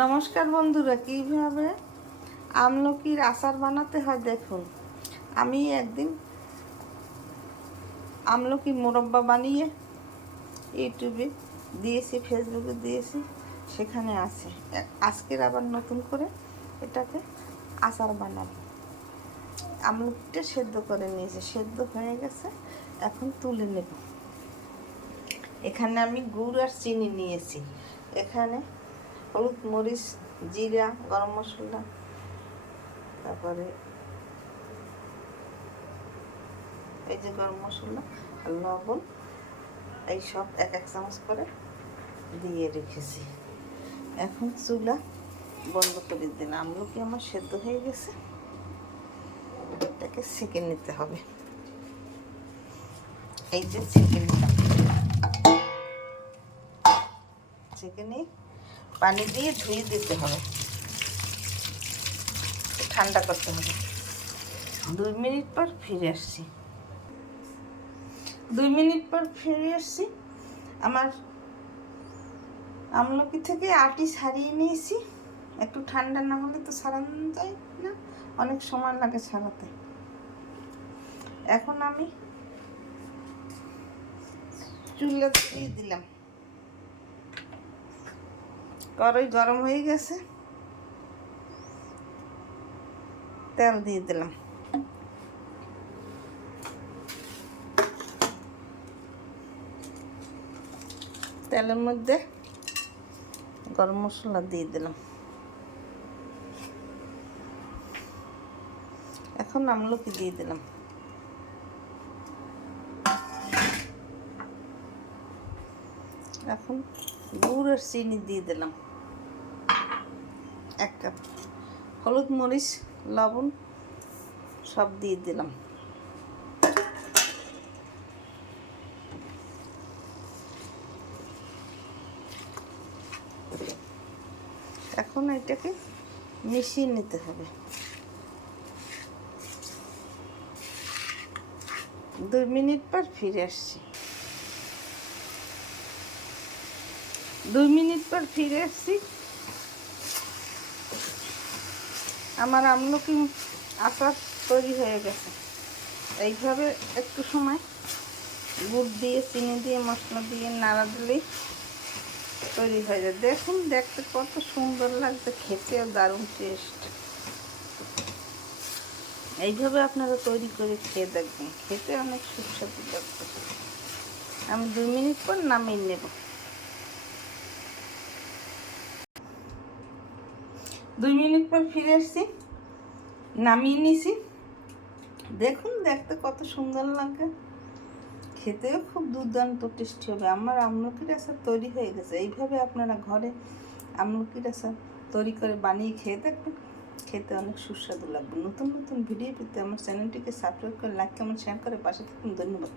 নমস্কার বন্ধুরা, কীভাবে আমলকির আচার বানাতে হয় দেখুন। আমি একদিন আমলকি মোরব্বা বানিয়ে ইউটিউবে দিয়েছি, ফেসবুকে দিয়েছি, সেখানে আছে। আজকের আবার নতুন করে এটাকে আচার বানাবো। আমলকিটা সেদ্ধ করে নিয়েছি, সেদ্ধ হয়ে গেছে, এখন তুলে নেব। এখানে আমি গুড় আর চিনি নিয়েছি। এখানে হলুদ, মরিচ, জিরা, গরম মশলা, তারপরে এই যে গরম মশলা আর লবণ, এই সব এক এক চামচ করে দিয়ে রেখেছি। এখন চুলা বন্ধ করে দিন। আমলকি আমার সেদ্ধ হয়ে গেছে, এটাকে ছেঁকে নিতে হবে। এই যে ছেঁকে নিলাম, ছেঁকে নিয়ে পানি দিয়ে ধুয়ে দিতে হবে, ঠান্ডা করতে হবে। 2 মিনিট পর ফিরে আসছি। 2 মিনিট পর ফিরে আসছি। আমার আমলকি থেকে আটি ছাড়িয়ে নিয়েছি। একটু ঠান্ডা না হলে তো ছাড়ানো যায় না, অনেক সময় লাগে ছাড়াতে। এখন আমি চুলা দিয়ে দিলাম, কড়াই গরম হয়ে গেছে, তেল দিয়ে দিলাম। তেলের মধ্যে গরম মশলা দিয়ে দিলাম। এখন আমলকি দিয়ে দিলাম। এখন গুড় আর চিনি দিয়ে দিলাম 1 কাপ। হলুদ, মরিচ, লবণ সব দিয়ে দিলাম। এখন এটাকে মিশিয়ে নিতে হবে। 2 মিনিট পর ফিরে আসছি। 2 মিনিট পর ফিরে আসছি। আমার আমলকি আচার তৈরি হয়ে গেছে। এইভাবে একটু সময় গুড় দিয়ে, চিনি দিয়ে, মশলা দিয়ে নাড়া দিলেই তৈরি হয়ে যায়। দেখুন, দেখতে কত সুন্দর লাগছে, খেতেও দারুণ টেস্ট। এইভাবে আপনারা তৈরি করে খেয়ে দেখবেন, খেতে অনেক সুস্বাদু লাগবে। আমি 2 মিনিট পর নামিয়ে নেব। 2 মিনিট পর ফিরে এসেছি, নামিয়ে নিছি। দেখুন, দেখতে কত সুন্দর লাগে, খেতেও খুব দুর্দান্ত টেস্টি হবে। আমার আমলকির আচার তৈরি হয়ে গেছে। এইভাবে আপনারা ঘরে আমলকির আচার তৈরি করে বানিয়ে খেয়ে দেখবেন, খেতে অনেক সুস্বাদু লাগবে। নতুন নতুন ভিডিও পেতে আমার চ্যানেলটিকে সাবস্ক্রাইব করে, লাইক, কমেন্ট, শেয়ার করে পাশে থাকুন। ধন্যবাদ।